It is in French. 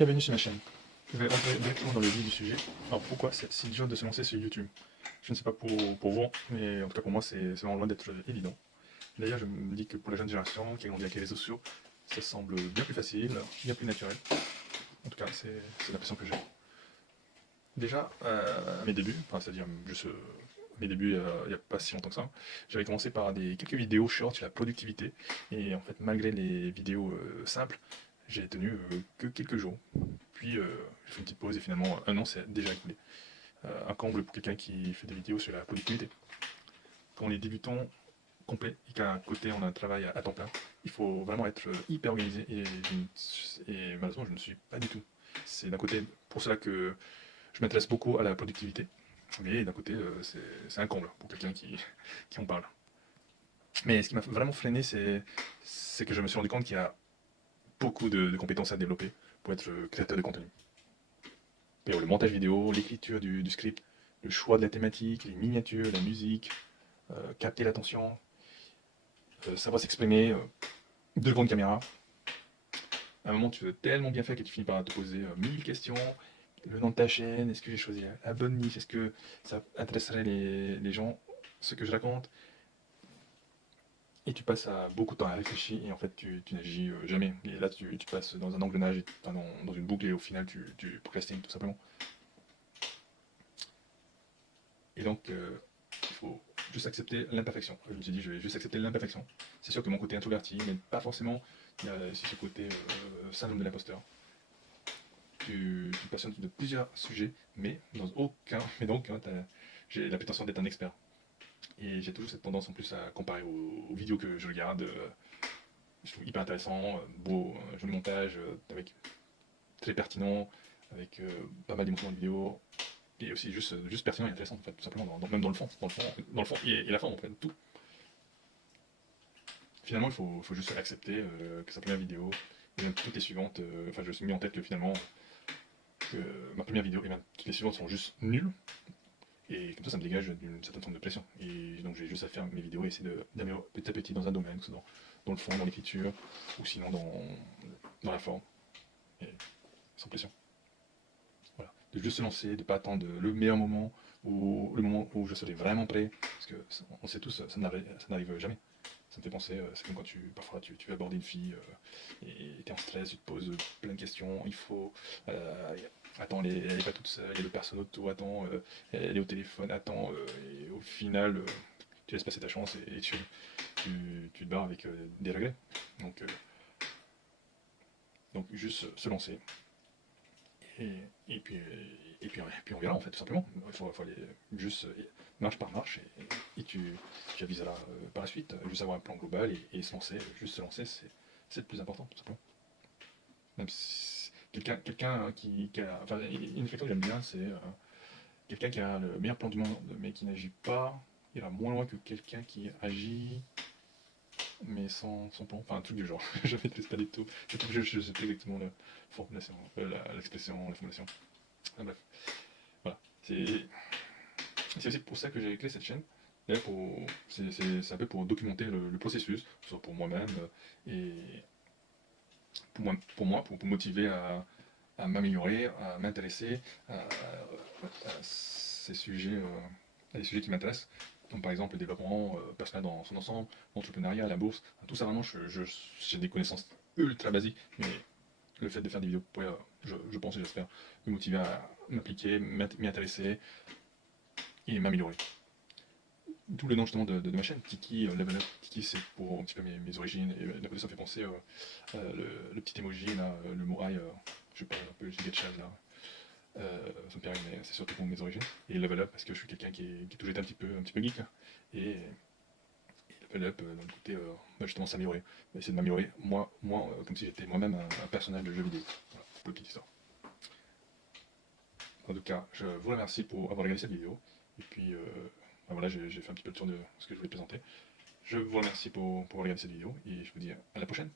Bienvenue sur ma chaîne. Je vais entrer directement dans le vif du sujet. Alors pourquoi c'est si dur de se lancer sur YouTube? Je ne sais pas pour vous, mais en tout cas pour moi c'est vraiment loin d'être évident. D'ailleurs je me dis que pour la jeune génération qui grandit avec les réseaux sociaux, ça semble bien plus facile, bien plus naturel. En tout cas c'est l'impression que j'ai. Déjà à mes débuts, enfin c'est-à-dire juste mes débuts il n'y a pas si longtemps que ça, j'avais commencé par quelques vidéos short sur la productivité. Et en fait malgré les vidéos simples, j'ai tenu que quelques jours. Puis j'ai fait une petite pause et finalement un an c'est déjà écoulé. Un comble pour quelqu'un qui fait des vidéos sur la productivité. Quand on est débutant complet et qu'à côté on a un travail à temps plein, il faut vraiment être hyper organisé et malheureusement je ne suis pas du tout. C'est d'un côté pour cela que je m'intéresse beaucoup à la productivité, mais d'un côté c'est un comble pour quelqu'un qui en parle. Mais ce qui m'a vraiment freiné c'est que je me suis rendu compte qu'il y a beaucoup de compétences à développer pour être créateur de contenu. Et le montage vidéo, l'écriture du script, le choix de la thématique, les miniatures, la musique, capter l'attention, savoir s'exprimer devant une caméra. À un moment, tu veux tellement bien faire que tu finis par te poser 1000 questions. Le nom de ta chaîne, est-ce que j'ai choisi la bonne niche, est-ce que ça intéresserait les gens, ce que je raconte? Et tu passes à beaucoup de temps à réfléchir et en fait tu n'agis jamais. Et là tu passes dans un engrenage, enfin, dans une boucle et au final tu procrastines tout simplement. Et donc il faut juste accepter l'imperfection. Je me suis dit je vais juste accepter l'imperfection. C'est sûr que mon côté introverti, mais pas forcément, il y a aussi ce côté syndrome de l'imposteur. Tu passionnes de plusieurs sujets, mais dans aucun, j'ai la prétention d'être un expert. Et j'ai toujours cette tendance en plus à comparer aux vidéos que je regarde. Je trouve hyper intéressant, beau, joli montage, avec très pertinent, avec pas mal d'émotions dans la vidéo, et aussi juste pertinent et intéressant en fait, tout simplement, même dans le fond et la forme en fait, tout. Finalement il faut juste accepter que sa première vidéo, et même toutes les suivantes, enfin je me suis mis en tête que finalement que ma première vidéo et même toutes les suivantes sont juste nulles, et comme ça me dégage d'une certaine forme de pression. Et donc j'ai juste à faire mes vidéos et essayer d'améliorer petit à petit dans un domaine, que ce soit dans le fond, dans l'écriture, ou sinon dans la forme, et sans pression. Voilà. De juste se lancer, de ne pas attendre le meilleur moment, ou le moment où je serai vraiment prêt, parce que on sait tous, ça n'arrive jamais. Ça me fait penser, c'est comme quand parfois tu veux aborder une fille et tu es en stress, tu te poses plein de questions, il faut... attends, elle n'est pas toute seule, il y a d'autres personnes autour, attends, elle est au téléphone, attends, et au final, tu laisses passer ta chance et tu te barres avec des regrets. Donc juste se lancer, et, et, puis, et puis on verra en fait, tout simplement. Il faut aller juste marche par marche et tu aviseras par la suite. Juste avoir un plan global et se lancer, juste se lancer, c'est le plus important, tout simplement. Même si quelqu'un qui a. Enfin, une réflexion que j'aime bien, c'est quelqu'un qui a le meilleur plan du monde, mais qui n'agit pas, ira moins loin que quelqu'un qui agit mais sans plan, enfin un truc du genre, je ne maîtrise pas du tout, je sais pas exactement la formulation, l'expression, la formulation. Ah, bref, voilà. C'est aussi pour ça que j'ai créé cette chaîne. C'est un peu pour documenter le processus, soit pour moi-même et pour motiver à m'améliorer, à m'intéresser à ces sujets, à des sujets qui m'intéressent. Donc par exemple le développement personnel dans son ensemble, l'entrepreneuriat, la bourse, tout ça vraiment j'ai des connaissances ultra basiques, mais le fait de faire des vidéos pourrait, je pense et j'espère, me motiver à m'appliquer, m'y intéresser et m'améliorer. D'où le nom justement de ma chaîne, Tiki Level Up. Tiki c'est pour un petit peu mes origines, et d'un côté ça me fait penser le petit emoji là, le mouraille, je parle un peu giga chat là, ça me paraît, mais c'est surtout pour mes origines. Et Level Up parce que je suis quelqu'un qui est toujours été un petit peu geek, là. Et Level Up dans le côté justement s'améliorer, essayer de m'améliorer moi comme si j'étais moi-même un personnage de jeu vidéo. Voilà, pour la petite histoire. En tout cas, je vous remercie pour avoir regardé cette vidéo. Et puis ben voilà, j'ai fait un petit peu le tour de ce que je voulais présenter. Je vous remercie pour regarder cette vidéo et je vous dis à la prochaine.